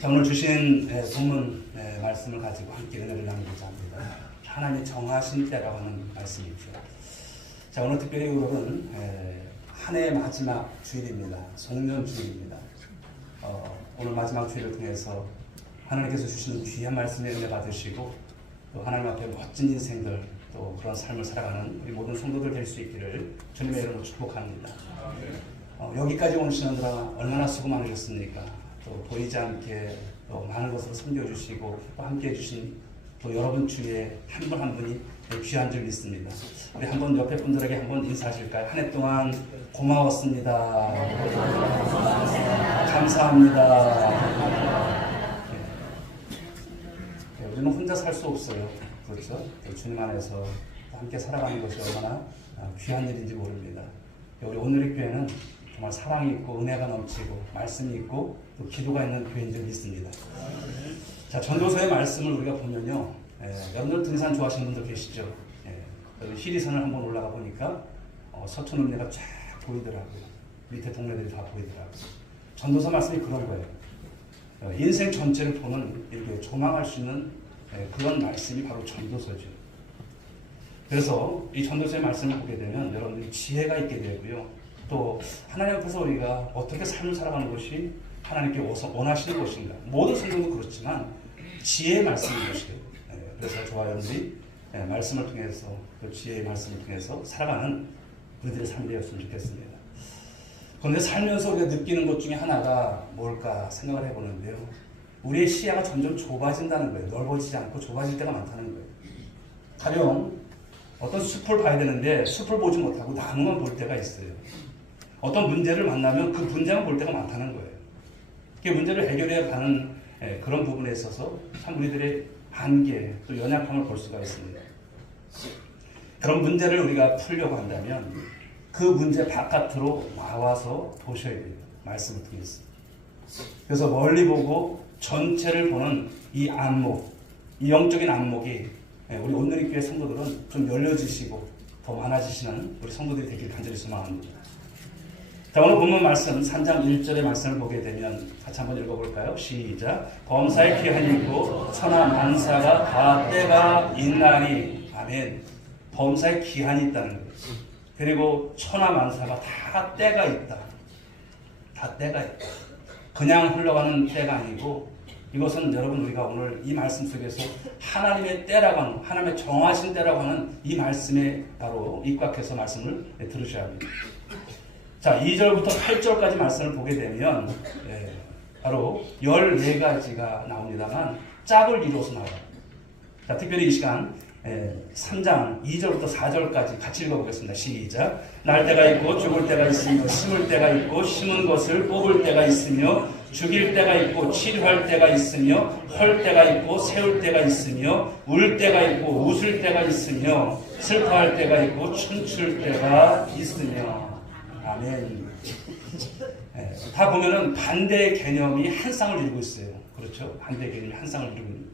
자, 오늘 주신 본문 말씀을 가지고 함께 은혜를 나누고자 합니다. 하나님이 정하신 때라고 하는 말씀이죠. 자, 오늘 특별히 우리는 한 해의 마지막 주일입니다. 송년 주일입니다. 오늘 마지막 주일을 통해서 하나님께서 주시는 귀한 말씀에 은혜 받으시고 또 하나님 앞에 멋진 인생들 또 그런 삶을 살아가는 우리 모든 성도들 될 수 있기를 주님의 이름으로 축복합니다. 여기까지 오시느라 얼마나 수고 많으셨습니까? 또 보이지 않게 또 많은 것으로 섬겨주시고 또 함께 해주신 또 여러분 중에 한 분 한 분이 귀한 줄 믿습니다. 우리 한번 옆에 분들에게 한번 인사하실까요? 한 해 동안 고마웠습니다. 감사합니다. 우리는 혼자 살 수 없어요. 그렇죠? 주님 안에서 함께 살아가는 것이 얼마나 귀한 일인지 모릅니다. 우리 오늘의 교회는 정말 사랑이 있고 은혜가 넘치고 말씀이 있고 또 기도가 있는 교회인 줄 믿습니다. 자, 전도서의 말씀을 우리가 보면요, 여러분들 등산 좋아하시는 분들 계시죠? 히리산을 한번 올라가 보니까 서천읍리가 쫙 보이더라고요. 밑에 동네들이 다 보이더라고요. 전도서 말씀이 그런 거예요. 인생 전체를 보는 이렇게 조망할 수 있는 그런 말씀이 바로 전도서죠. 그래서 이 전도서의 말씀을 보게 되면 여러분들이 지혜가 있게 되고요. 또 하나님 앞에서 우리가 어떻게 삶을 살아가는 것이 하나님께 원하시는 것인가. 모든 성경도 그렇지만 지혜의 말씀인 것이에요. 그래서 저와 여러분들이 말씀을 통해서 그 지혜의 말씀을 통해서 살아가는 우리들의 삶이 되었으면 좋겠습니다. 그런데 살면서 우리가 느끼는 것 중에 하나가 뭘까 생각을 해보는데요. 우리의 시야가 점점 좁아진다는 거예요. 넓어지지 않고 좁아질 때가 많다는 거예요. 가령 어떤 숲을 봐야 되는데 숲을 보지 못하고 나무만 볼 때가 있어요. 어떤 문제를 만나면 그 문제만 볼 때가 많다는 거예요. 그 문제를 해결해 가는 그런 부분에 있어서 참 우리들의 한계 또 연약함을 볼 수가 있습니다. 그런 문제를 우리가 풀려고 한다면 그 문제 바깥으로 나와서 보셔야 돼요. 말씀을 통해서. 그래서 멀리 보고 전체를 보는 이 안목, 이 영적인 안목이 우리 오늘의 교회 성도들은 좀 열려지시고 더 많아지시는 우리 성도들이 되길 간절히 소망합니다. 자, 오늘 본문 말씀 3장 1절의 말씀을 보게 되면 같이 한번 읽어볼까요? 시작. 범사에 기한이 있고 천하 만사가 다 때가 있나니. 아멘. 범사에 기한이 있다는 거예요. 그리고 천하 만사가 다 때가 있다. 다 때가 있다. 그냥 흘러가는 때가 아니고 이것은 여러분 우리가 오늘 이 말씀 속에서 하나님의 때라고 하는, 하나님의 정하신 때라고 하는 이 말씀에 바로 입각해서 말씀을 들으셔야 합니다. 자, 2절부터 8절까지 말씀을 보게 되면 바로 14가지가 나옵니다만 짝을 이루어서 나와요. 자, 특별히 이 시간 3장 2절부터 4절까지 같이 읽어보겠습니다. 시작. 날 때가 있고 죽을 때가 있으며 심을 때가 있고 심은 것을 뽑을 때가 있으며 죽일 때가 있고 치료할 때가 있으며 헐 때가 있고 세울 때가 있으며 울 때가 있고 웃을 때가 있으며 슬퍼할 때가 있고 춤출 때가 있으며. 아멘. 다 보면은 반대의 개념이 한 쌍을 이루고 있어요. 그렇죠? 반대의 개념이 한 쌍을 이루고 있는.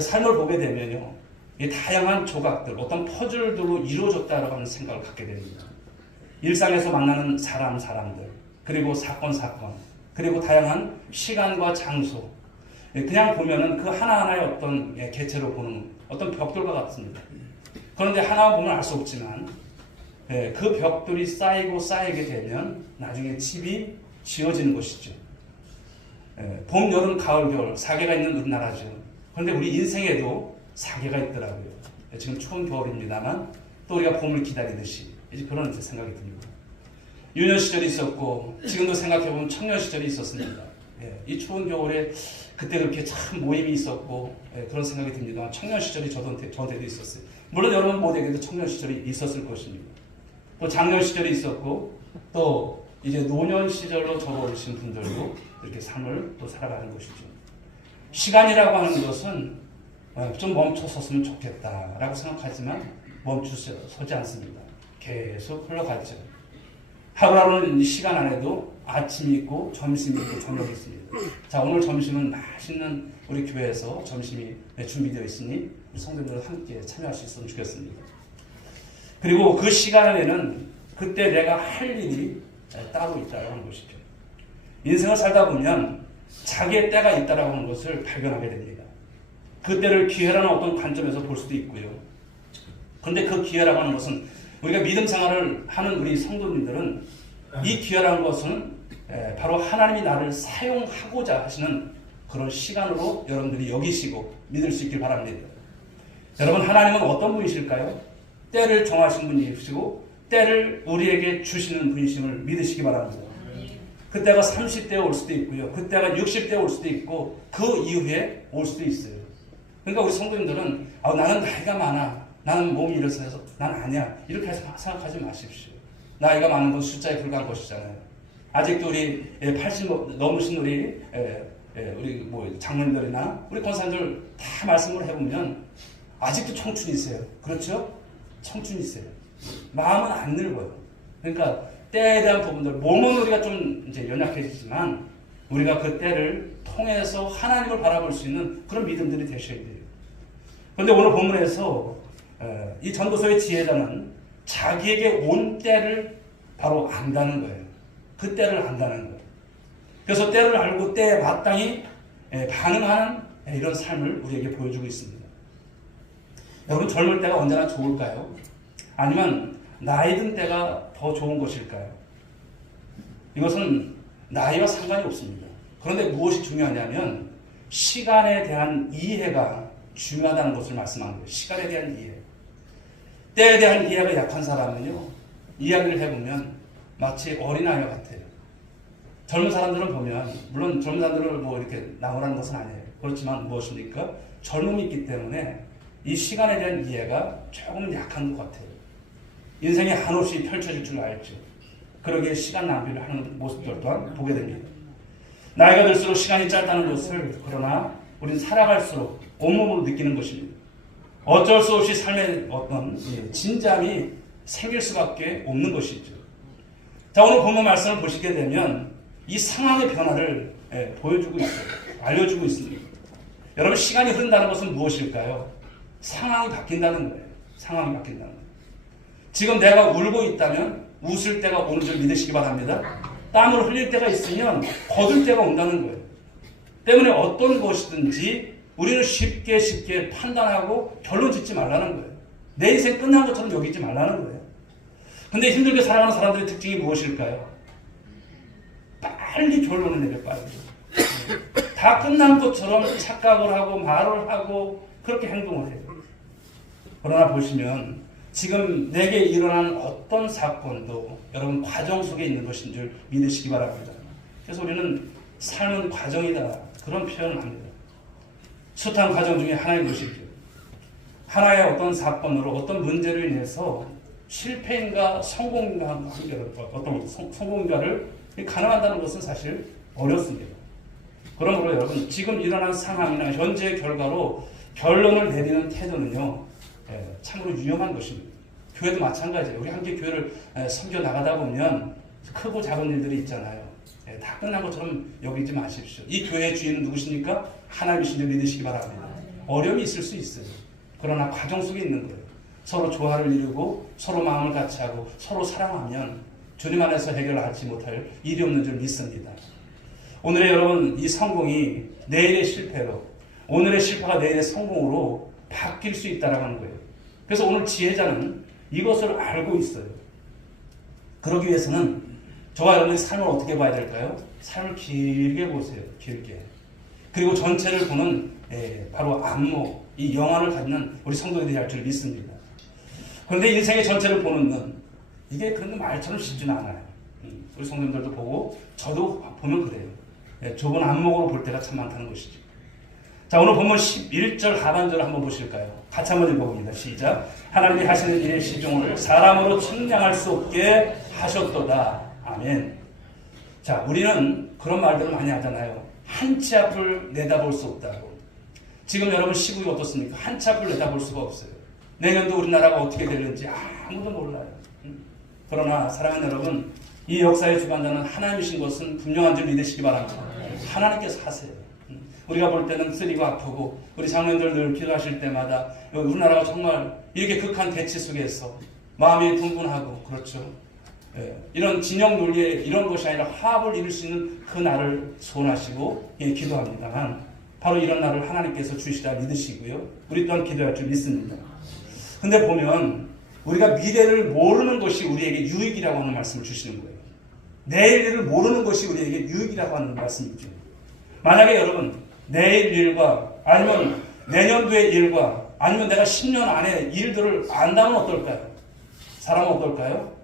삶을 보게 되면요, 이 다양한 조각들, 어떤 퍼즐들로 이루어졌다라고 하는 생각을 갖게 됩니다. 일상에서 만나는 사람들, 그리고 사건, 그리고 다양한 시간과 장소. 그냥 보면은 그 하나하나의 어떤 개체로 보는 어떤 벽돌과 같습니다. 그런데 하나만 보면 알 수 없지만 그 벽돌이 쌓이게 되면 나중에 집이 지어지는 것이죠. 봄, 여름, 가을, 겨울 4개가 있는 우리나라죠. 그런데 우리 인생에도 4개가 있더라고요. 지금 추운 겨울입니다만 또 우리가 봄을 기다리듯이 이제 그런 생각이 듭니다. 유년 시절이 있었고 지금도 생각해보면 청년 시절이 있었습니다. 이 추운 겨울에 그때 그렇게 참 모임이 있었고 그런 생각이 듭니다만 청년 시절이 저한테도 있었어요. 물론 여러분 모두에게도 청년 시절이 있었을 것입니다. 또 장년 시절이 있었고 또 이제 노년 시절로 접어드신 분들도 이렇게 삶을 또 살아가는 것이죠. 시간이라고 하는 것은 좀 멈춰섰으면 좋겠다라고 생각하지만 멈추서지 않습니다. 계속 흘러가죠. 하루하루는 시간 안에도 아침이 있고 점심이 있고 저녁이 있습니다. 자, 오늘 점심은 맛있는 우리 교회에서 점심이 준비되어 있으니 성도님들 함께 참여할 수 있으면 좋겠습니다. 그리고 그 시간 안에는 그때 내가 할 일이 따로 있다는 것이죠. 인생을 살다 보면 자기의 때가 있다라고 하는 것을 발견하게 됩니다. 그 때를 기회라는 어떤 관점에서 볼 수도 있고요. 그런데 그 기회라고 하는 것은 우리가 믿음 생활을 하는 우리 성도님들은 이 기회라는 것은 바로 하나님이 나를 사용하고자 하시는 그런 시간으로 여러분들이 여기시고 믿을 수 있길 바랍니다. 여러분, 하나님은 어떤 분이실까요? 때를 정하신 분이시고 때를 우리에게 주시는 분이심을 믿으시기 바랍니다. 그때가 30대에 올 수도 있고요. 그때가 60대에 올 수도 있고 그 이후에 올 수도 있어요. 그러니까 우리 성도님들은 나는 나이가 많아. 나는 몸이 이래서 해서 난 아니야. 이렇게 생각하지 마십시오. 나이가 많은 건 숫자에 불과한 것이잖아요. 아직도 우리 80 넘으신 우리 장로님들이나 우리 권사님들 다 말씀을 해보면 아직도 청춘이세요. 그렇죠? 청춘이세요. 마음은 안 늙어요. 그러니까 때에 대한 부분들, 몸은 우리가 좀 이제 연약해지지만 우리가 그 때를 통해서 하나님을 바라볼 수 있는 그런 믿음들이 되셔야 돼요. 그런데 오늘 본문에서 이 전도서의 지혜자는 자기에게 온 때를 바로 안다는 거예요. 그 때를 안다는 거예요. 그래서 때를 알고 때에 마땅히 반응하는 이런 삶을 우리에게 보여주고 있습니다. 여러분, 젊을 때가 언제나 좋을까요? 아니면 나이 든 때가 더 좋은 것일까요? 이것은 나이와 상관이 없습니다. 그런데 무엇이 중요하냐면 시간에 대한 이해가 중요하다는 것을 말씀한 거예요. 시간에 대한 이해. 때에 대한 이해가 약한 사람은요, 이야기를 해보면 마치 어린아이와 같아요. 젊은 사람들은 보면, 물론 젊은 사람들을 이렇게 나오라는 것은 아니에요. 그렇지만 무엇입니까? 젊음이 있기 때문에 이 시간에 대한 이해가 조금 약한 것 같아요. 인생이 한없이 펼쳐질 줄 알죠. 그러기에 시간 낭비를 하는 모습들 또한 보게 됩니다. 나이가 들수록 시간이 짧다는 것을 그러나 우리는 살아갈수록 온몸으로 느끼는 것입니다. 어쩔 수 없이 삶의 어떤 진잠이 생길 수밖에 없는 것이죠. 자, 오늘 본문 말씀을 보시게 되면 이 상황의 변화를 보여주고 있어요. 알려주고 있습니다. 여러분, 시간이 흐른다는 것은 무엇일까요? 상황이 바뀐다는 거예요. 상황이 바뀐다는 거예요. 지금 내가 울고 있다면 웃을 때가 오는 줄 믿으시기 바랍니다. 땀을 흘릴 때가 있으면 거둘 때가 온다는 거예요. 때문에 어떤 것이든지 우리는 쉽게 판단하고 결론 짓지 말라는 거예요. 내 인생 끝난 것처럼 여기지 말라는 거예요. 근데 힘들게 살아가는 사람들의 특징이 무엇일까요? 빨리 결론을 내려, 빨리. 다 끝난 것처럼 착각을 하고 말을 하고 그렇게 행동을 해요. 그러나 보시면 지금 내게 일어난 어떤 사건도 여러분 과정 속에 있는 것인 줄 믿으시기 바랍니다. 그래서 우리는 삶은 과정이다, 그런 표현을 합니다. 숱한 과정 중에 하나인 것이죠. 하나의 어떤 사건으로 어떤 문제로 인해서 실패인가 성공인가 어떤 성공인가를 가늠한다는 것은 사실 어렵습니다. 그러므로 여러분, 지금 일어난 상황이나 현재의 결과로 결론을 내리는 태도는요, 참으로 위험한 것입니다. 교회도 마찬가지예요. 우리 함께 교회를 섬겨 나가다 보면 크고 작은 일들이 있잖아요. 다 끝난 것처럼 여기지 마십시오. 이 교회의 주인은 누구십니까? 하나님이신 줄 믿으시기 바랍니다. 어려움이 있을 수 있어요. 그러나 과정 속에 있는 거예요. 서로 조화를 이루고 서로 마음을 같이 하고 서로 사랑하면 주님 안에서 해결하지 못할 일이 없는 줄 믿습니다. 오늘의 여러분, 이 성공이 내일의 실패로, 오늘의 실패가 내일의 성공으로 바뀔 수 있다는 거예요. 그래서 오늘 지혜자는 이것을 알고 있어요. 그러기 위해서는 저와 여러분의 삶을 어떻게 봐야 될까요? 삶을 길게 보세요. 길게. 그리고 전체를 보는 바로 안목, 이 영안을 갖는 우리 성도들이 할 줄 믿습니다. 그런데 인생의 전체를 보는 눈, 이게 그런 말처럼 쉽지는 않아요. 우리 성도님들도 보고 저도 보면 그래요. 좁은 안목으로 볼 때가 참 많다는 것이죠. 자, 오늘 본문 11절 하반절을 한번 보실까요? 같이 한번 읽어봅니다. 시작. 하나님이 하시는 일의 시종을 사람으로 측량할 수 없게 하셨도다. 아멘. 자, 우리는 그런 말들을 많이 하잖아요. 한 치 앞을 내다볼 수 없다고. 지금 여러분 시국이 어떻습니까? 한 치 앞을 내다볼 수가 없어요. 내년도 우리나라가 어떻게 되는지 아무도 몰라요. 그러나 사랑하는 여러분, 이 역사의 주관자는 하나님이신 것은 분명한 줄 믿으시기 바랍니다. 하나님께서 하세요. 우리가 볼 때는 쓰리고 아프고 우리 장로님들 늘 기도하실 때마다 우리나라가 정말 이렇게 극한 대치 속에서 마음이 분분하고 그렇죠. 이런 진영 논리에 이런 것이 아니라 화합을 이룰 수 있는 그 날을 소원하시고 기도합니다만 바로 이런 날을 하나님께서 주시라 믿으시고요. 우리 또한 기도할 줄 믿습니다. 근데 보면 우리가 미래를 모르는 것이 우리에게 유익이라고 하는 말씀을 주시는 거예요. 내일 일을 모르는 것이 우리에게 유익이라고 하는 말씀이죠. 만약에 여러분 내일 일과 아니면 내년도의 일과 아니면 내가 10년 안에 일들을 안다면 어떨까요? 사람은 어떨까요?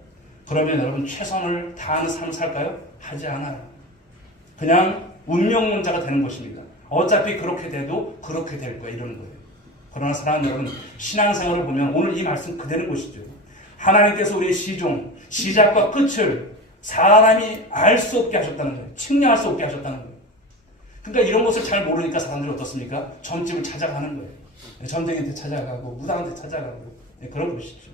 그러면 여러분 최선을 다하는 삶을 살까요? 하지 않아요. 그냥 운명론자가 되는 것입니다. 어차피 그렇게 돼도 그렇게 될 거야 이러는 거예요. 그러나 사랑하는 여러분, 신앙생활을 보면 오늘 이 말씀 그대로인 것이죠. 하나님께서 우리의 시종, 시작과 끝을 사람이 알 수 없게 하셨다는 거예요. 측량할 수 없게 하셨다는 거예요. 그러니까 이런 것을 잘 모르니까 사람들이 어떻습니까? 점집을 찾아가는 거예요. 점쟁이한테 찾아가고 무당한테 찾아가고 그런 것이죠.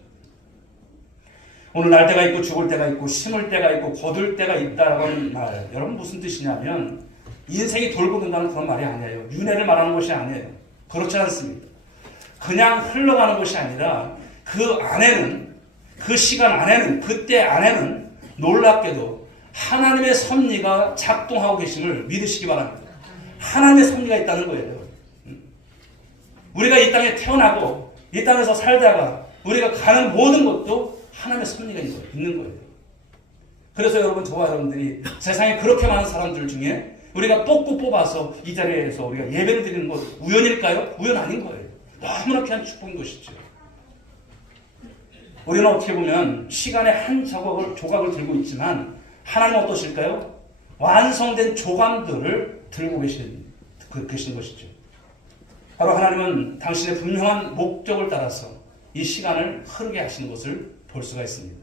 오늘 날 때가 있고 죽을 때가 있고 심을 때가 있고 거둘 때가 있다라고 하는 말, 여러분 무슨 뜻이냐면 인생이 돌고 돈다는 그런 말이 아니에요. 윤회를 말하는 것이 아니에요. 그렇지 않습니다. 그냥 흘러가는 것이 아니라 그 안에는, 그 시간 안에는, 그때 안에는 놀랍게도 하나님의 섭리가 작동하고 계심을 믿으시기 바랍니다. 하나님의 섭리가 있다는 거예요. 우리가 이 땅에 태어나고 이 땅에서 살다가 우리가 가는 모든 것도 하나님의 섭리가 있는 거예요. 그래서 여러분, 저와 여러분들이 세상에 그렇게 많은 사람들 중에 우리가 뽑아서 이 자리에서 우리가 예배를 드리는 것 우연일까요? 우연 아닌 거예요. 너무나 귀한 축복인 것이죠. 우리는 어떻게 보면 시간의 한 조각을 들고 있지만 하나님은 어떠실까요? 완성된 조각들을 들고 계신 것이죠. 바로 하나님은 당신의 분명한 목적을 따라서 이 시간을 흐르게 하시는 것을 볼 수가 있습니다.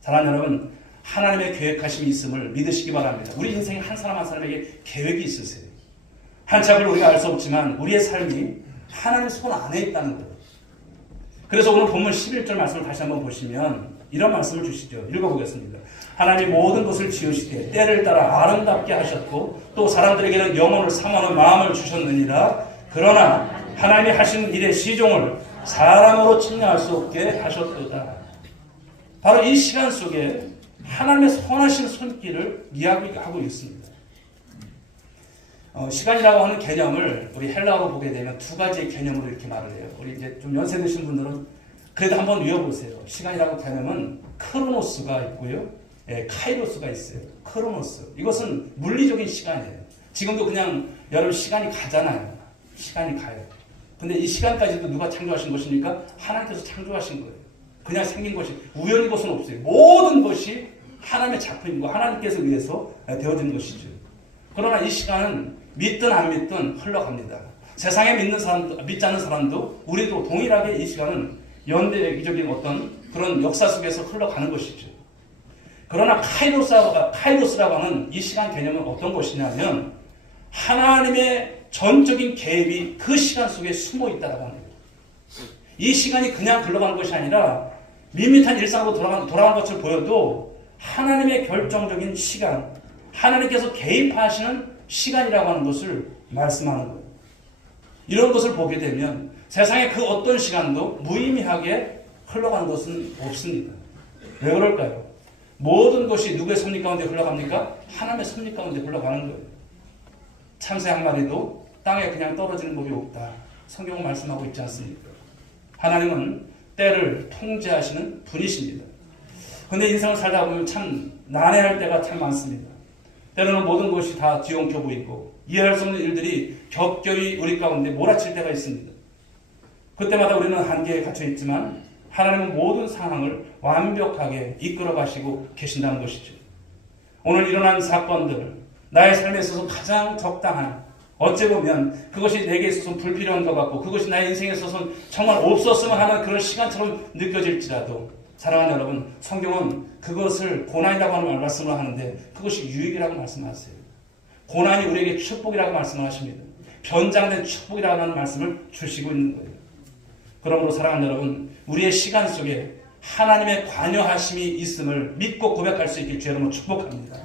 사랑하는 여러분, 하나님의 계획하심이 있음을 믿으시기 바랍니다. 우리 인생 한 사람 한 사람에게 계획이 있으세요. 한참을 우리가 알 수 없지만 우리의 삶이 하나님 손 안에 있다는 거예요. 그래서 오늘 본문 11절 말씀을 다시 한번 보시면 이런 말씀을 주시죠. 읽어보겠습니다. 하나님 모든 것을 지으시되 때를 따라 아름답게 하셨고 또 사람들에게는 영혼을 삼하는 마음을 주셨느니라. 그러나 하나님이 하신 일의 시종을 사람으로 측량할 수 없게 하셨도다. 바로 이 시간 속에 하나님의 선하신 손길을 이야기하고 있습니다. 시간이라고 하는 개념을 우리 헬라어로 보게 되면 두 가지의 개념으로 이렇게 말을 해요. 우리 이제 좀 연세 드신 분들은 그래도 한번 외워보세요. 시간이라고 개념은 크로노스가 있고요. 카이로스가 있어요. 크로노스. 이것은 물리적인 시간이에요. 지금도 그냥 여러분 시간이 가잖아요. 시간이 가요. 근데 이 시간까지도 누가 창조하신 것입니까? 하나님께서 창조하신 거예요. 그냥 생긴 것이 우연인 것은 없어요. 모든 것이 하나님의 작품이고 하나님께서 위해서 되어진 것이죠. 그러나 이 시간은 믿든 안 믿든 흘러갑니다. 세상에 믿지 않는 사람도 우리도 동일하게 이 시간은 연대기적인 어떤 그런 역사 속에서 흘러가는 것이죠. 그러나 카이로스라고 하는 이 시간 개념은 어떤 것이냐면 하나님의 전적인 개입이 그 시간 속에 숨어 있다라고 합니다. 이 시간이 그냥 흘러가는 것이 아니라 밋밋한 일상으로 돌아가는 것을 보여도 하나님의 결정적인 시간, 하나님께서 개입하시는 시간이라고 하는 것을 말씀하는 거예요. 이런 것을 보게 되면 세상의 그 어떤 시간도 무의미하게 흘러가는 것은 없습니다. 왜 그럴까요? 모든 것이 누구의 섭리 가운데 흘러갑니까? 하나님의 섭리 가운데 흘러가는 거예요. 참새 한 마리도 땅에 그냥 떨어지는 법이 없다. 성경은 말씀하고 있지 않습니까? 하나님은 때를 통제하시는 분이십니다. 그런데 인생을 살다 보면 참 난해할 때가 참 많습니다. 때로는 모든 것이 다 뒤엉켜 보이고 이해할 수 없는 일들이 겹겹이 우리 가운데 몰아칠 때가 있습니다. 그때마다 우리는 한계에 갇혀 있지만 하나님은 모든 상황을 완벽하게 이끌어 가시고 계신다는 것이죠. 오늘 일어난 사건들, 나의 삶에 있어서 가장 적당한, 어찌 보면 그것이 내게 있어서는 불필요한 것 같고 그것이 나의 인생에 있어서는 정말 없었으면 하는 그런 시간처럼 느껴질지라도 사랑하는 여러분, 성경은 그것을 고난이라고 하는 말씀을 하는데 그것이 유익이라고 말씀하세요. 고난이 우리에게 축복이라고 말씀을 하십니다. 변장된 축복이라고 하는 말씀을 주시고 있는 거예요. 그러므로 사랑하는 여러분, 우리의 시간 속에 하나님의 관여하심이 있음을 믿고 고백할 수 있길 주 여러분을 축복합니다.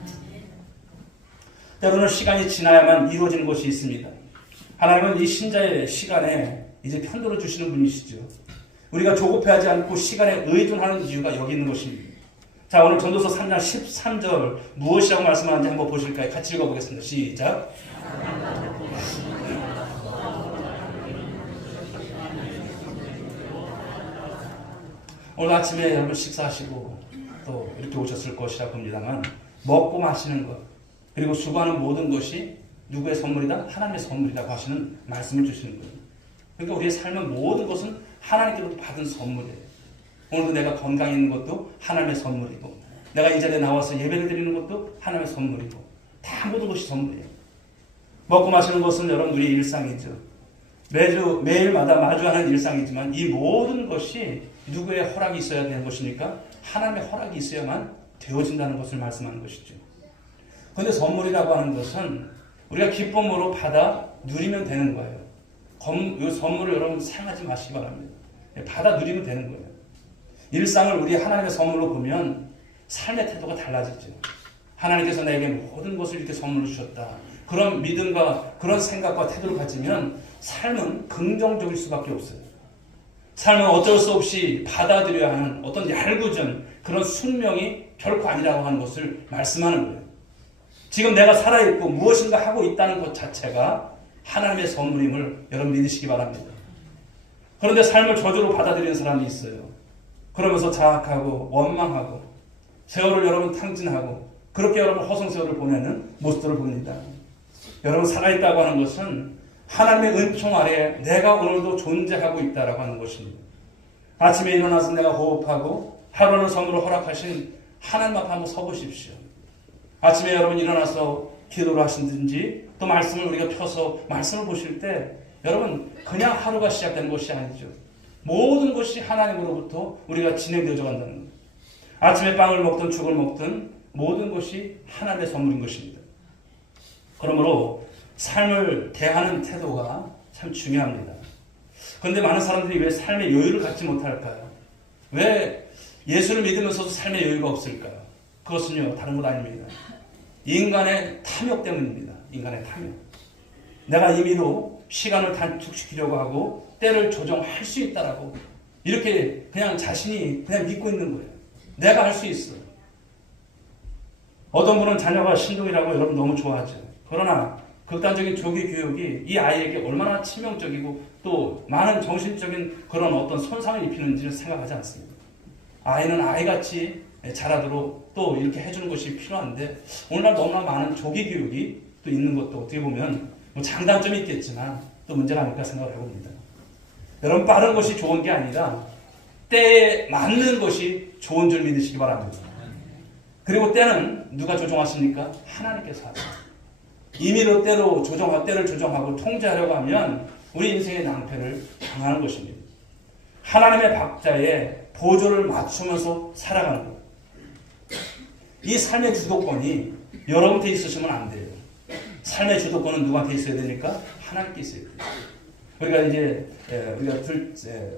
때로는 시간이 지나야만 이루어지는 것이 있습니다. 하나님은 이 신자의 시간에 이제 편들어 주시는 분이시죠. 우리가 조급해하지 않고 시간에 의존하는 이유가 여기 있는 것입니다. 자, 오늘 전도서 3장 13절 무엇이라고 말씀하는지 한번 보실까요? 같이 읽어보겠습니다. 시작. 오늘 아침에 여러분 식사하시고 또 이렇게 오셨을 것이라 봅니다만 먹고 마시는 것 그리고 수고하는 모든 것이 누구의 선물이다? 하나님의 선물이라고 하시는 말씀을 주시는 거예요. 그러니까 우리의 삶은 모든 것은 하나님께로 받은 선물이에요. 오늘도 내가 건강해 있는 것도 하나님의 선물이고 내가 이 자리에 나와서 예배를 드리는 것도 하나님의 선물이고 다 모든 것이 선물이에요. 먹고 마시는 것은 여러분들의 일상이죠. 매일마다 마주하는 일상이지만 이 모든 것이 누구의 허락이 있어야 되는 것이니까 하나님의 허락이 있어야만 되어진다는 것을 말씀하는 것이죠. 그런데 선물이라고 하는 것은 우리가 기쁨으로 받아 누리면 되는 거예요. 이 선물을 여러분 사용하지 마시기 바랍니다. 받아 누리면 되는 거예요. 일상을 우리 하나님의 선물로 보면 삶의 태도가 달라지죠. 하나님께서 내게 모든 것을 이렇게 선물로 주셨다. 그런 믿음과 그런 생각과 태도를 가지면 삶은 긍정적일 수밖에 없어요. 삶은 어쩔 수 없이 받아들여야 하는 어떤 얄궂은 그런 숙명이 결코 아니라고 하는 것을 말씀하는 거예요. 지금 내가 살아있고 무엇인가 하고 있다는 것 자체가 하나님의 선물임을 여러분 믿으시기 바랍니다. 그런데 삶을 저주로 받아들이는 사람이 있어요. 그러면서 자학하고 원망하고 세월을 여러분 탕진하고 그렇게 여러분 허송세월을 보내는 모습들을 봅니다. 여러분 살아있다고 하는 것은 하나님의 은총 아래에 내가 오늘도 존재하고 있다라고 하는 것입니다. 아침에 일어나서 내가 호흡하고 하루를 선물로 허락하신 하나님 앞에 한번 서보십시오. 아침에 여러분 일어나서 기도를 하시든지 또 말씀을 우리가 펴서 말씀을 보실 때 여러분 그냥 하루가 시작되는 것이 아니죠. 모든 것이 하나님으로부터 우리가 진행되어져 간다는 거예요. 아침에 빵을 먹든 죽을 먹든 모든 것이 하나님의 선물인 것입니다. 그러므로 삶을 대하는 태도가 참 중요합니다. 그런데 많은 사람들이 왜 삶의 여유를 갖지 못할까요? 왜 예수를 믿으면서도 삶의 여유가 없을까요? 그것은요 다른 것 아닙니다. 인간의 탐욕 때문입니다. 인간의 탐욕. 내가 임의로 시간을 단축시키려고 하고 때를 조정할 수 있다라고 이렇게 그냥 자신이 그냥 믿고 있는 거예요. 내가 할 수 있어. 어떤 분은 자녀가 신동이라고 여러분 너무 좋아하죠. 그러나 극단적인 조기 교육이 이 아이에게 얼마나 치명적이고 또 많은 정신적인 그런 어떤 손상을 입히는지를 생각하지 않습니다. 아이는 아이같이 자라도록 또 이렇게 해주는 것이 필요한데 오늘날 너무나 많은 조기 교육이 또 있는 것도 어떻게 보면 뭐 장단점이 있겠지만 또 문제가 아닐까 생각을 해봅니다. 여러분 빠른 것이 좋은 게 아니라 때에 맞는 것이 좋은 줄 믿으시기 바랍니다. 그리고 때는 누가 조정하십니까? 하나님께서 하세요. 임의로 때를 조정하고 통제하려고 하면 우리 인생의 낭패를 당하는 것입니다. 하나님의 박자에 보조를 맞추면서 살아가는 것. 이 삶의 주도권이 여러분한테 있으시면 안 돼요. 삶의 주도권은 누구한테 있어야 되니까? 하나님께 있어야 돼요. 우리가 이제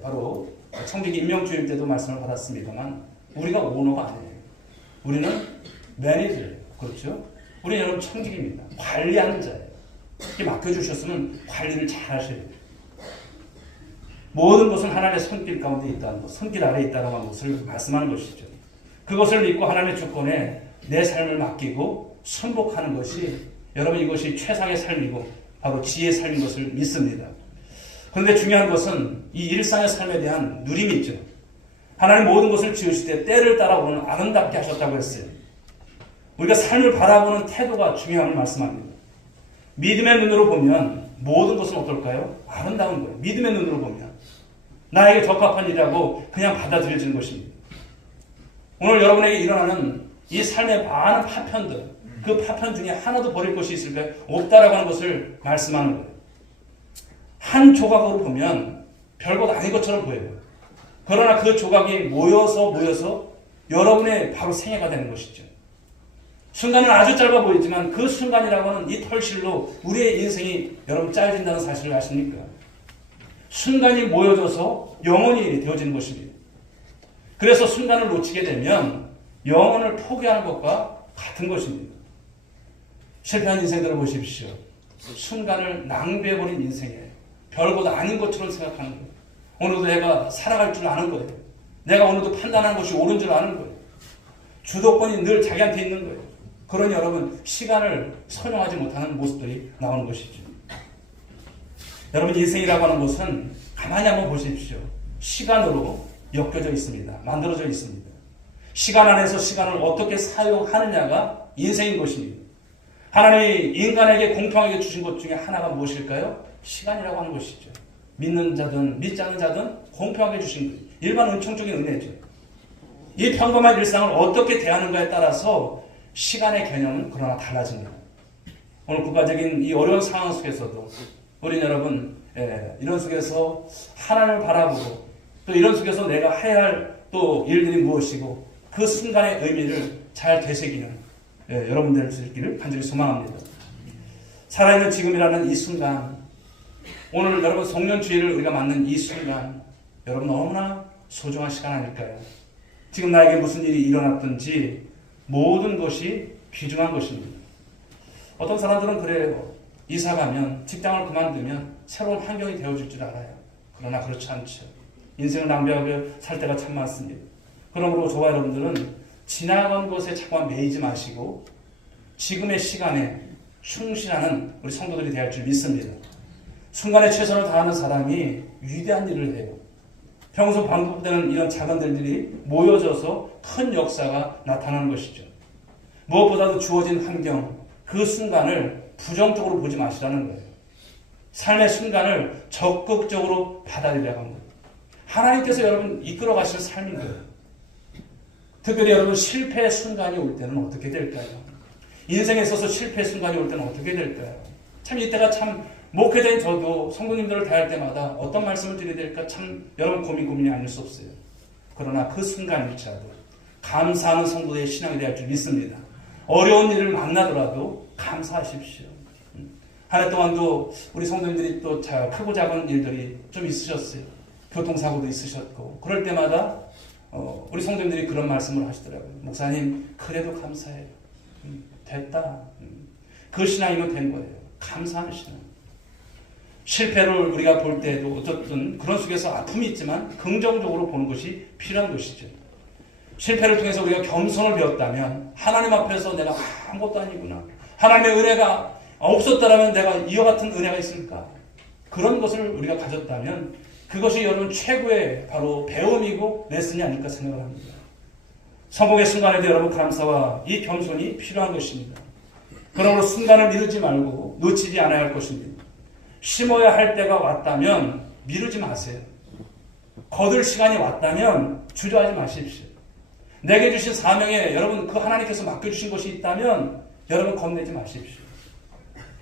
바로 청지기 임명주일 때도 말씀을 받았습니다만 우리가 오너가 아니에요. 우리는 매니저예요. 그렇죠? 우리는 여러분 청직입니다. 관리하는 자예요. 이렇게 맡겨주셨으면 관리를 잘 하셔야 돼요. 모든 것은 하나님의 손길 가운데 있다는 것, 손길 아래에 있다는 것을 말씀하는 것이죠. 그것을 믿고 하나님의 주권에 내 삶을 맡기고 순복하는 것이 여러분 이것이 최상의 삶이고 바로 지혜의 삶인 것을 믿습니다. 그런데 중요한 것은 이 일상의 삶에 대한 누림이 있죠. 하나님 모든 것을 지으실 때 때를 따라오는 아름답게 하셨다고 했어요. 우리가 삶을 바라보는 태도가 중요함을 말씀합니다. 믿음의 눈으로 보면 모든 것은 어떨까요? 아름다운 거예요. 믿음의 눈으로 보면. 나에게 적합한 일이라고 그냥 받아들여지는 것입니다. 오늘 여러분에게 일어나는 이 삶의 많은 파편들, 그 파편 중에 하나도 버릴 것이 있을까요? 없다라고 하는 것을 말씀하는 거예요. 한 조각으로 보면 별것 아닌 것처럼 보여요. 그러나 그 조각이 모여서 여러분의 바로 생애가 되는 것이죠. 순간은 아주 짧아 보이지만 그 순간이라고 하는 이 털실로 우리의 인생이 여러분 짜여진다는 사실을 아십니까? 순간이 모여져서 영원이 되어지는 것입니다. 그래서 순간을 놓치게 되면 영혼을 포기하는 것과 같은 것입니다. 실패한 인생들을 보십시오. 순간을 낭비해버린 인생이에요. 별것 아닌 것처럼 생각하는 거예요. 오늘도 내가 살아갈 줄 아는 거예요. 내가 오늘도 판단하는 것이 옳은 줄 아는 거예요. 주도권이 늘 자기한테 있는 거예요. 그러니 여러분 시간을 선용하지 못하는 모습들이 나오는 것이죠. 여러분 인생이라고 하는 것은 가만히 한번 보십시오. 시간으로 엮여져 있습니다. 만들어져 있습니다. 시간 안에서 시간을 어떻게 사용하느냐가 인생인 것입니다. 하나님이 인간에게 공평하게 주신 것 중에 하나가 무엇일까요? 시간이라고 하는 것이죠. 믿는 자든 믿지 않는 자든 공평하게 주신 거예요. 일반 은총적인 은혜죠. 이 평범한 일상을 어떻게 대하는가에 따라서 시간의 개념은 그러나 달라집니다. 오늘 국가적인 이 어려운 상황 속에서도 우리 여러분 이런 속에서 하나님을 바라보고 또 이런 속에서 내가 해야 할 또 일들이 무엇이고 그 순간의 의미를 잘 되새기는 여러분들 있기를 간절히 소망합니다. 살아있는 지금이라는 이 순간, 오늘 여러분 성년주의를 우리가 맞는 이 순간, 여러분 너무나 소중한 시간 아닐까요? 지금 나에게 무슨 일이 일어났든지 모든 것이 귀중한 것입니다. 어떤 사람들은 그래요. 이사 가면, 직장을 그만두면 새로운 환경이 되어줄 줄 알아요. 그러나 그렇지 않죠. 인생을 낭비하고 살 때가 참 많습니다. 그러므로 저와 여러분들은 지나간 것에 자꾸만 매이지 마시고 지금의 시간에 충실하는 우리 성도들이 되어야 할 줄 믿습니다. 순간에 최선을 다하는 사람이 위대한 일을 해요. 평소 반복되는 이런 작은 일들이 모여져서 큰 역사가 나타나는 것이죠. 무엇보다도 주어진 환경, 그 순간을 부정적으로 보지 마시라는 거예요. 삶의 순간을 적극적으로 받아들이라고 합니다. 하나님께서 여러분 이끌어 가시는 삶인 거예요. 특별히 여러분 실패의 순간이 올 때는 어떻게 될까요? 인생에 있어서 실패의 순간이 올 때는 어떻게 될까요? 참 이때가 참 목회자인 저도 성도님들을 대할 때마다 어떤 말씀을 드려야 될까 참 여러분 고민이 아닐 수 없어요. 그러나 그 순간일지라도 감사하는 성도의 신앙이 되어야 할 줄 믿습니다. 어려운 일을 만나더라도 감사하십시오. 한 해 동안도 우리 성도님들이 또 크고 작은 일들이 좀 있으셨어요. 교통사고도 있으셨고 그럴 때마다 우리 성도님들이 그런 말씀을 하시더라고요. 목사님 그래도 감사해요. 됐다. 그 신앙이면 된 거예요. 감사하는 신앙. 실패를 우리가 볼 때도 어쨌든 그런 속에서 아픔이 있지만 긍정적으로 보는 것이 필요한 것이죠. 실패를 통해서 우리가 겸손을 배웠다면 하나님 앞에서 내가 아무것도 아니구나. 하나님의 은혜가 없었다면 내가 이와 같은 은혜가 있을까? 그런 것을 우리가 가졌다면 그것이 여러분 최고의 바로 배움이고 레슨이 아닐까 생각을 합니다. 성공의 순간에도 여러분 감사와 이 겸손이 필요한 것입니다. 그러므로 순간을 미루지 말고 놓치지 않아야 할 것입니다. 심어야 할 때가 왔다면 미루지 마세요. 거둘 시간이 왔다면 주저하지 마십시오. 내게 주신 사명에 여러분 그 하나님께서 맡겨주신 것이 있다면 여러분 겁내지 마십시오.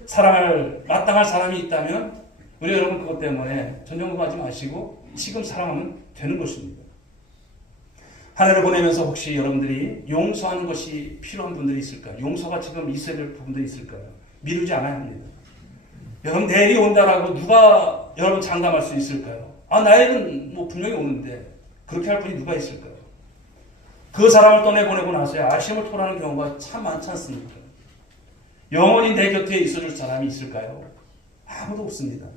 사랑을 마땅할 사람이 있다면 우리 여러분 그것 때문에 전전긍긍하지 마시고 지금 사랑하면 되는 것입니다. 한 해를 보내면서 혹시 여러분들이 용서하는 것이 필요한 분들이 있을까요? 용서가 지금 있어야 될 부분들이 있을까요? 미루지 않아야 합니다. 여러분 내일이 온다라고 누가 여러분 장담할 수 있을까요? 나에는 뭐 분명히 오는데 그렇게 할 분이 누가 있을까요? 그 사람을 떠내보내고 나서야 아쉬움을 토하는 경우가 참 많지 않습니까? 영원히 내 곁에 있어줄 사람이 있을까요? 아무도 없습니다.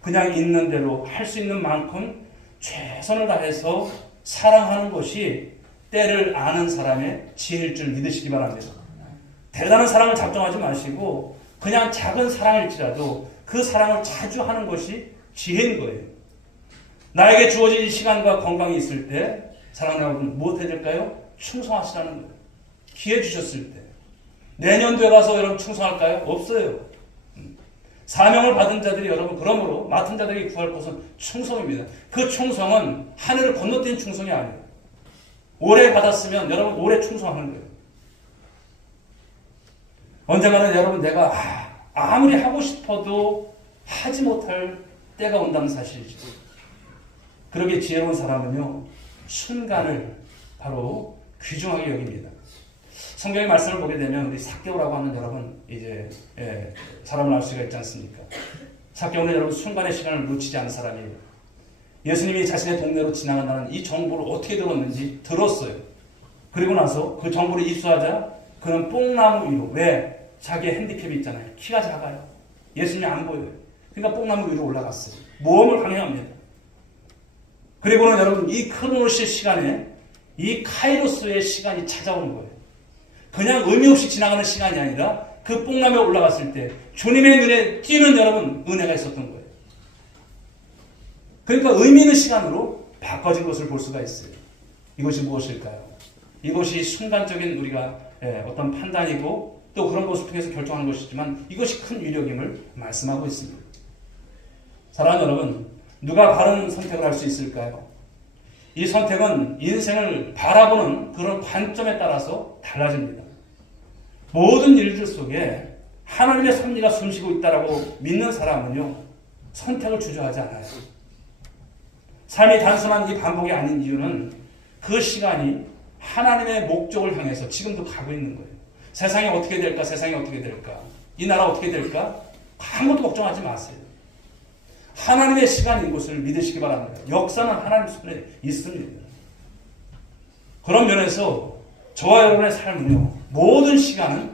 그냥 있는 대로 할 수 있는 만큼 최선을 다해서 사랑하는 것이 때를 아는 사람의 지혜일 줄 믿으시기 바랍니다. 대단한 사랑을 작정하지 마시고 그냥 작은 사랑일지라도 그 사랑을 자주 하는 것이 지혜인 거예요. 나에게 주어진 시간과 건강이 있을 때 사랑하는 여러분 무엇해야 될까요? 충성하시라는 거예요. 기회 주셨을 때. 내년도에 가서 여러분 충성할까요? 없어요. 사명을 받은 자들이 여러분 그러므로 맡은 자들에게 구할 것은 충성입니다. 그 충성은 하늘을 건너뛴 충성이 아니에요. 오래 받았으면 여러분 오래 충성하는 거예요. 언젠가는 여러분 내가 아무리 하고 싶어도 하지 못할 때가 온다는 사실이죠. 그러기에 지혜로운 사람은요 순간을 바로 귀중하게 여깁니다. 성경의 말씀을 보게 되면 우리 삭개오라고 하는 여러분 이제 사람을 알 수가 있지 않습니까? 삭개오는 여러분 순간의 시간을 놓치지 않은 사람이에요. 예수님이 자신의 동네로 지나간다는 이 정보를 어떻게 들었는지 들었어요. 그리고 나서 그 정보를 입수하자 그는 뽕나무 위로 왜? 자기의 핸디캡이 있잖아요. 키가 작아요. 예수님이 안 보여요. 그러니까 뽕나무 위로 올라갔어요. 모험을 강행합니다. 그리고는 여러분 이 크로노시 시간에 이 카이로스의 시간이 찾아오는 거예요. 그냥 의미 없이 지나가는 시간이 아니라 그 뽕남에 올라갔을 때 주님의 눈에 띄는 여러분 은혜가 있었던 거예요. 그러니까 의미 있는 시간으로 바꿔진 것을 볼 수가 있어요. 이것이 무엇일까요? 이것이 순간적인 우리가 어떤 판단이고 또 그런 것을 통해서 결정하는 것이지만 이것이 큰 위력임을 말씀하고 있습니다. 사랑하는 여러분, 누가 바른 선택을 할 수 있을까요? 이 선택은 인생을 바라보는 그런 관점에 따라서 달라집니다. 모든 일들 속에 하나님의 섭리가 숨쉬고 있다고 믿는 사람은요, 선택을 주저하지 않아요. 삶이 단순한 이 반복이 아닌 이유는 그 시간이 하나님의 목적을 향해서 지금도 가고 있는 거예요. 세상이 어떻게 될까? 세상이 어떻게 될까? 이 나라 어떻게 될까? 아무것도 걱정하지 마세요. 하나님의 시간인 것을 믿으시기 바랍니다. 역사는 하나님 손에 있습니다. 그런 면에서 저와 여러분의 삶은요, 모든 시간은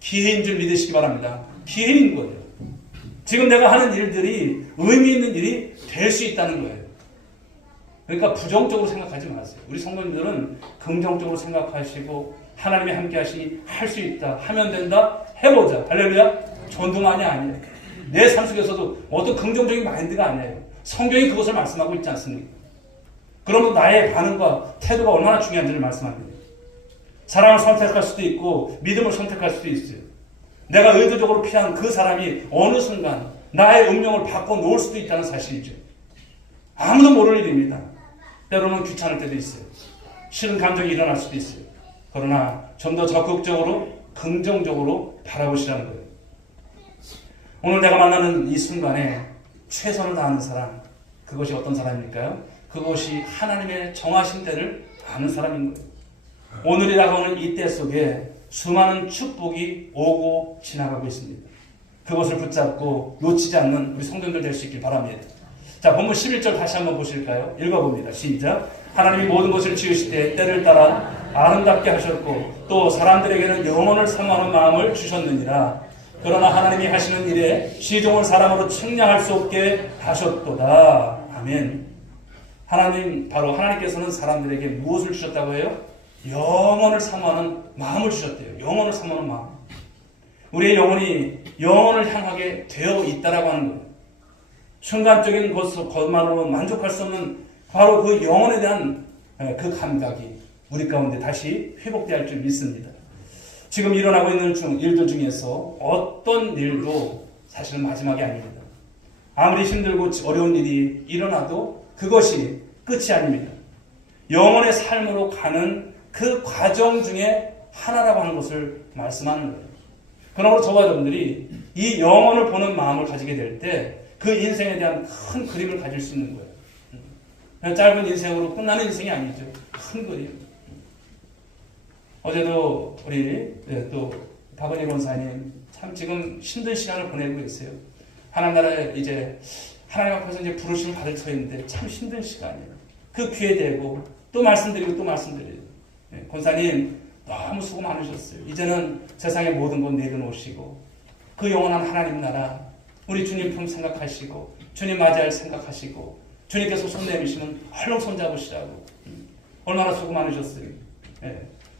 기회인 줄 믿으시기 바랍니다. 기회인 거예요. 지금 내가 하는 일들이 의미 있는 일이 될 수 있다는 거예요. 그러니까 부정적으로 생각하지 마세요. 우리 성도님들은 긍정적으로 생각하시고 하나님이 함께 하시니 할 수 있다, 하면 된다, 해보자. 할렐루야. 전두만이 아니에요. 내 삶 속에서도 어떤 긍정적인 마인드가 아니에요. 성경이 그것을 말씀하고 있지 않습니까? 그러면 나의 반응과 태도가 얼마나 중요한지를 말씀합니다. 사랑을 선택할 수도 있고 믿음을 선택할 수도 있어요. 내가 의도적으로 피한 그 사람이 어느 순간 나의 운명을 바꿔놓을 수도 있다는 사실이죠. 아무도 모를 일입니다. 때로는 귀찮을 때도 있어요. 싫은 감정이 일어날 수도 있어요. 그러나 좀 더 적극적으로 긍정적으로 바라보시라는 거예요. 오늘 내가 만나는 이 순간에 최선을 다하는 사람, 그것이 어떤 사람일까요? 그것이 하나님의 정하신 때를 아는 사람인 거예요. 오늘이 다가오는 이 때 속에 수많은 축복이 오고 지나가고 있습니다. 그것을 붙잡고 놓치지 않는 우리 성도님들 될 수 있길 바랍니다. 자, 본문 11절 다시 한번 보실까요? 읽어봅니다. 시작. 하나님이 모든 것을 지으실 때 때를 따라 아름답게 하셨고 또 사람들에게는 영혼을 사모하는 마음을 주셨느니라. 그러나 하나님이 하시는 일에 시종을 사람으로 측량할 수 없게 하셨도다. 아멘. 바로 하나님께서는 사람들에게 무엇을 주셨다고 해요? 영혼을 사모하는 마음을 주셨대요. 영혼을 사모하는 마음. 우리의 영혼이 영혼을 향하게 되어 있다라고 하는 거예요. 순간적인 것만으로 만족할 수 없는 바로 그 영혼에 대한 그 감각이 우리 가운데 다시 회복될 줄 믿습니다. 지금 일어나고 있는 일들 중에서 어떤 일도 사실은 마지막이 아닙니다. 아무리 힘들고 어려운 일이 일어나도 그것이 끝이 아닙니다. 영혼의 삶으로 가는 그 과정 중에 하나라고 하는 것을 말씀하는 거예요. 그러므로 저와 여러분들이 이 영혼을 보는 마음을 가지게 될 때 그 인생에 대한 큰 그림을 가질 수 있는 거예요. 그냥 짧은 인생으로 끝나는 인생이 아니죠. 큰 그림. 어제도 우리 또 박은희 권사님 참 지금 힘든 시간을 보내고 계세요. 하나님 나라에 이제 하나님 앞에서 이제 부르심을 받을 터인데 참 힘든 시간이에요. 그 귀에 대고 또 말씀드리고 또 말씀드려요. 권사님 너무 수고 많으셨어요. 이제는 세상의 모든 것 내려놓으시고 그 영원한 하나님 나라 우리 주님 품 생각하시고 주님 맞이할 생각하시고 주님께서 손 내미시면 얼른 손 잡으시라고. 얼마나 수고 많으셨어요.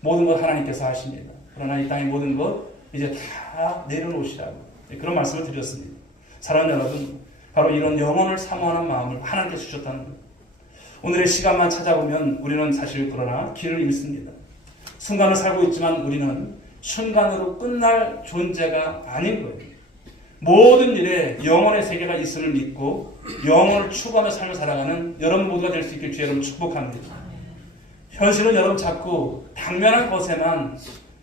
모든 것 하나님께서 하십니다. 그러나 이 땅의 모든 것 이제 다 내려놓으시라고 그런 말씀을 드렸습니다. 사랑하는 여러분, 바로 이런 영혼을 사모하는 마음을 하나님께 주셨다는 거예요. 오늘의 시간만 찾아보면 우리는 사실 그러나 길을 잃습니다. 순간을 살고 있지만 우리는 순간으로 끝날 존재가 아닌 거예요. 모든 일에 영혼의 세계가 있음을 믿고 영혼을 추구하며 삶을 살아가는 여러분 모두가 될 수 있길 주의 여러분 축복합니다. 현실은 여러분 자꾸 당면한 것에만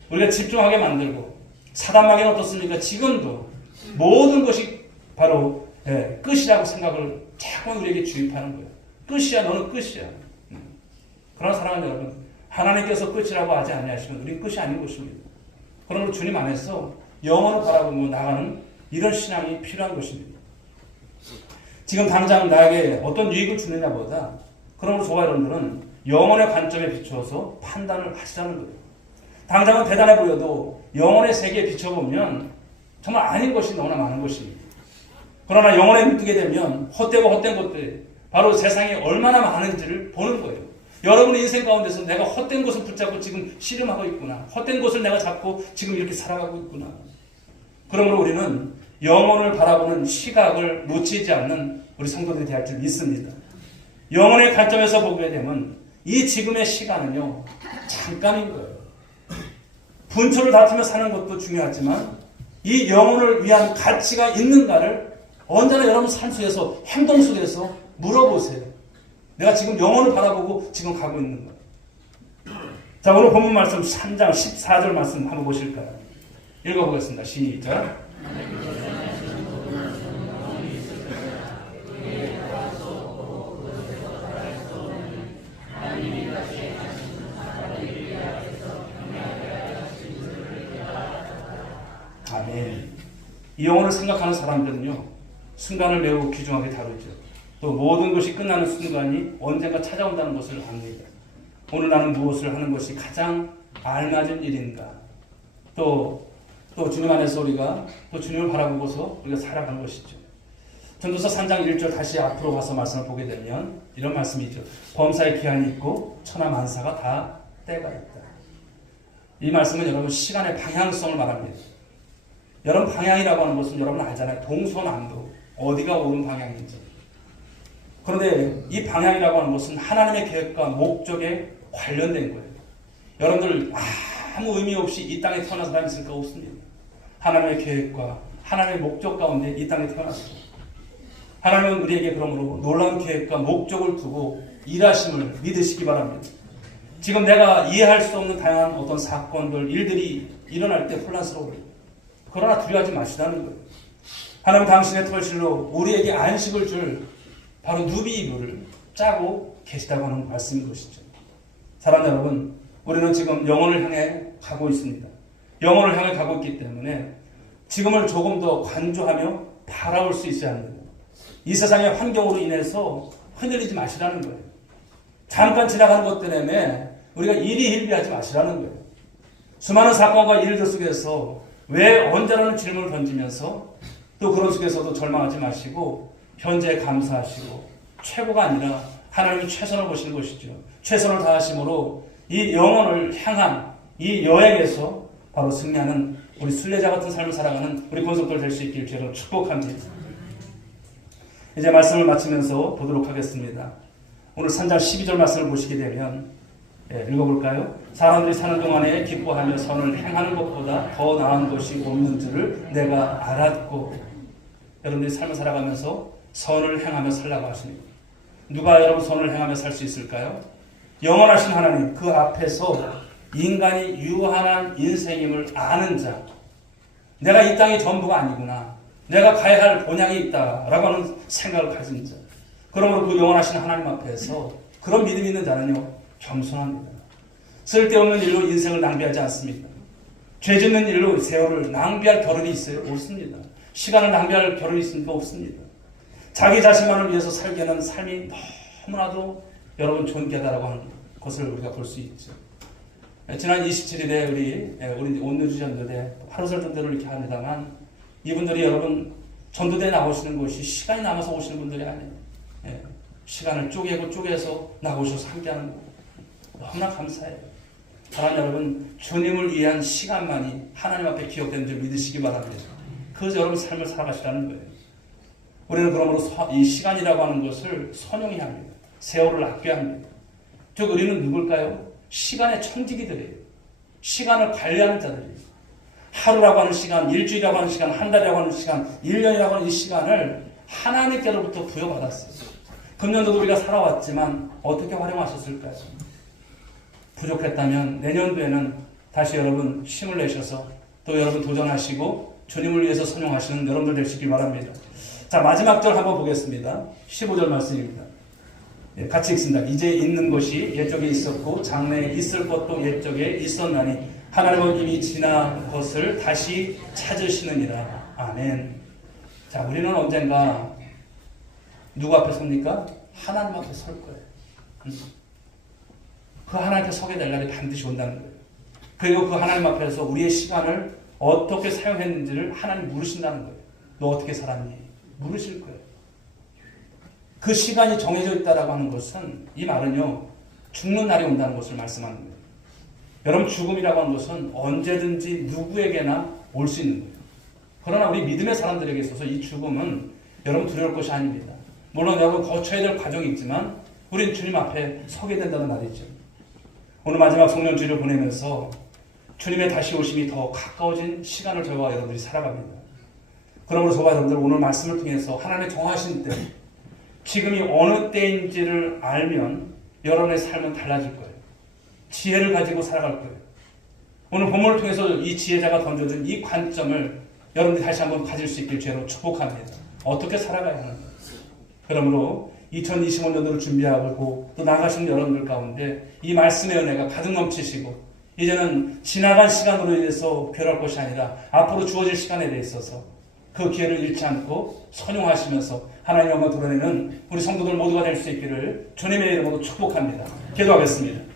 우리가 집중하게 만들고 사단마귀는 어떻습니까? 지금도 모든 것이 바로 끝이라고 생각을 자꾸 우리에게 주입하는 거예요. 끝이야, 너는 끝이야. 그러나 사랑하는 여러분, 하나님께서 끝이라고 하지 아니하시면 우리는 끝이 아닌 것입니다. 그러므로 주님 안에서 영혼을 바라보고 나가는 이런 신앙이 필요한 것입니다. 지금 당장 나에게 어떤 유익을 주느냐보다 그러므로 저와 여러분들은 영혼의 관점에 비추어서 판단을 하시자는 거예요. 당장은 대단해 보여도 영혼의 세계에 비춰보면 정말 아닌 것이 너무나 많은 것입니다. 그러나 영혼에 느끼게 되면 헛되고 헛된 것들, 바로 세상에 얼마나 많은지를 보는 거예요. 여러분의 인생 가운데서 내가 헛된 것을 붙잡고 지금 씨름하고 있구나. 헛된 것을 내가 잡고 지금 이렇게 살아가고 있구나. 그러므로 우리는 영혼을 바라보는 시각을 놓치지 않는 우리 성도들이 되어야 할 줄 믿습니다. 영혼의 관점에서 보게 되면 이 지금의 시간은요, 잠깐인 거예요. 분초를 다투며 사는 것도 중요하지만 이 영혼을 위한 가치가 있는가를 언제나 여러분 삶 속에서, 행동 속에서 물어보세요. 내가 지금 영혼을 바라보고 지금 가고 있는 거예요. 자, 오늘 본문 말씀 3장 14절 말씀 한번 보실까요? 읽어보겠습니다. 시작. 아멘. 이 영혼을 생각하는 사람들은요, 순간을 매우 귀중하게 다루죠. 또 모든 것이 끝나는 순간이 언젠가 찾아온다는 것을 압니다. 오늘 나는 무엇을 하는 것이 가장 알맞은 일인가? 또 주님 안에서 우리가 또 주님을 바라보고서 우리가 살아가는 것이죠. 전도서 3장 1절 다시 앞으로 가서 말씀을 보게 되면 이런 말씀이죠. 범사의 기한이 있고 천하만사가 다 때가 있다. 이 말씀은 여러분 시간의 방향성을 말합니다. 여러분 방향이라고 하는 것은 여러분 알잖아요. 동서남북 어디가 옳은 방향인지. 그런데 이 방향이라고 하는 것은 하나님의 계획과 목적에 관련된 거예요. 여러분들 아무 의미 없이 이 땅에 태어난 사람이 있을까? 없습니다. 하나님의 계획과 하나님의 목적 가운데 이 땅에 태어났습니다. 하나님은 우리에게 그러므로 놀라운 계획과 목적을 두고 일하심을 믿으시기 바랍니다. 지금 내가 이해할 수 없는 다양한 어떤 사건들, 일들이 일어날 때 혼란스러워요. 그러나 두려워하지 마시라는 거예요. 하나님 당신의 털실로 우리에게 안식을 줄 바로 누비이브를 짜고 계시다고 하는 말씀인 것이죠. 사랑하는 여러분, 우리는 지금 영혼을 향해 가고 있습니다. 영혼을 향해 가고 있기 때문에 지금을 조금 더 관조하며 바라볼 수 있어야 합니다. 이 세상의 환경으로 인해서 흔들리지 마시라는 거예요. 잠깐 지나가는 것 때문에 우리가 일희일비하지 마시라는 거예요. 수많은 사건과 일들 속에서 왜 언제라는 질문을 던지면서 또 그런 속에서도 절망하지 마시고 현재에 감사하시고 최고가 아니라 하나님이 최선을 보시는 것이죠. 최선을 다하심으로 이 영혼을 향한 이 여행에서 바로 승리하는 우리 순례자 같은 삶을 살아가는 우리 권속들 될 수 있기를 제가 축복합니다. 이제 말씀을 마치면서 보도록 하겠습니다. 오늘 3장 12절 말씀을 보시게 되면 읽어볼까요? 사람들이 사는 동안에 기뻐하며 선을 행하는 것보다 더 나은 것이 없는 줄을 내가 알았고. 여러분들이 삶을 살아가면서 선을 행하며 살라고 하십니다. 누가 여러분 선을 행하며 살 수 있을까요? 영원하신 하나님, 그 앞에서 인간이 유한한 인생임을 아는 자, 내가 이 땅이 전부가 아니구나, 내가 가야 할 본향이 있다라고 하는 생각을 가진 자, 그러므로 그 영원하신 하나님 앞에서 그런 믿음이 있는 자는요, 겸손합니다. 쓸데없는 일로 인생을 낭비하지 않습니다. 죄 짓는 일로 세월을 낭비할 겨를이 있어요? 없습니다. 시간을 낭비할 겨를이 있습니까? 없습니다. 자기 자신만을 위해서 살기에는 삶이 너무나도 여러분 존귀하다라고 하는 것을 우리가 볼 수 있죠. 지난 27일에 우리 온누리 전도대 하루설 전도를 이렇게 합니다만, 이분들이 여러분 전도대에 나오시는 것이 시간이 남아서 오시는 분들이 아니에요. 시간을 쪼개서 나오셔서 함께하는 거 너무나 감사해요. 사랑하는 여러분, 주님을 위한 시간만이 하나님 앞에 기억되는 줄 믿으시기 바랍니다. 그래서 여러분 삶을 살아가시라는 거예요. 우리는 그러므로 이 시간이라고 하는 것을 선용해야 합니다. 세월을 아껴야 합니다. 즉 우리는 누굴까요? 시간의 천직이들이에요. 시간을 관리하는 자들이에요. 하루라고 하는 시간, 일주일이라고 하는 시간, 한 달이라고 하는 시간, 1년이라고 하는 이 시간을 하나님께로부터 부여받았어요. 금년도도 우리가 살아왔지만 어떻게 활용하셨을까요? 부족했다면 내년도에는 다시 여러분 힘을 내셔서 또 여러분 도전하시고 주님을 위해서 선용하시는 여러분들 되시길 바랍니다. 자, 마지막 절 한번 보겠습니다. 15절 말씀입니다. 같이 읽습니다. 이제 있는 것이 옛적에 있었고 장래에 있을 것도 옛적에 있었나니 하나님은 이미 지난 것을 다시 찾으시느니라. 아멘. 자, 우리는 언젠가 누구 앞에 섭니까? 하나님 앞에 설 거예요. 그 하나님 앞에 서게 될 날이 반드시 온다는 거예요. 그리고 그 하나님 앞에서 우리의 시간을 어떻게 사용했는지를 하나님 물으신다는 거예요. 너 어떻게 살았니? 물으실 거예요. 그 시간이 정해져 있다라고 하는 것은, 이 말은요, 죽는 날이 온다는 것을 말씀하는 거예요. 여러분, 죽음이라고 하는 것은 언제든지 누구에게나 올 수 있는 거예요. 그러나 우리 믿음의 사람들에게 있어서 이 죽음은 여러분 두려울 것이 아닙니다. 물론 여러분 거쳐야 될 과정이 있지만 우리는 주님 앞에 서게 된다는 말이죠. 오늘 마지막 성령주의를 보내면서 주님의 다시 오심이 더 가까워진 시간을 저와 여러분들이 살아갑니다. 그러므로 저와 여러분들 오늘 말씀을 통해서 하나님의 정하신 때, 지금이 어느 때인지를 알면 여러분의 삶은 달라질 거예요. 지혜를 가지고 살아갈 거예요. 오늘 본문을 통해서 이 지혜자가 던져준 이 관점을 여러분들이 다시 한번 가질 수 있길 죄로 축복합니다. 어떻게 살아가야 하는가. 그러므로 2025년도를 준비하고 또 나아가시는 여러분들 가운데 이 말씀의 은혜가 가득 넘치시고 이제는 지나간 시간으로 인해서 괴로울 것이 아니라 앞으로 주어질 시간에 대해 있어서 그 기회를 잃지 않고 선용하시면서 하나님의 영광을 드러내는 우리 성도들 모두가 될 수 있기를 주님의 이름으로 축복합니다. 기도하겠습니다.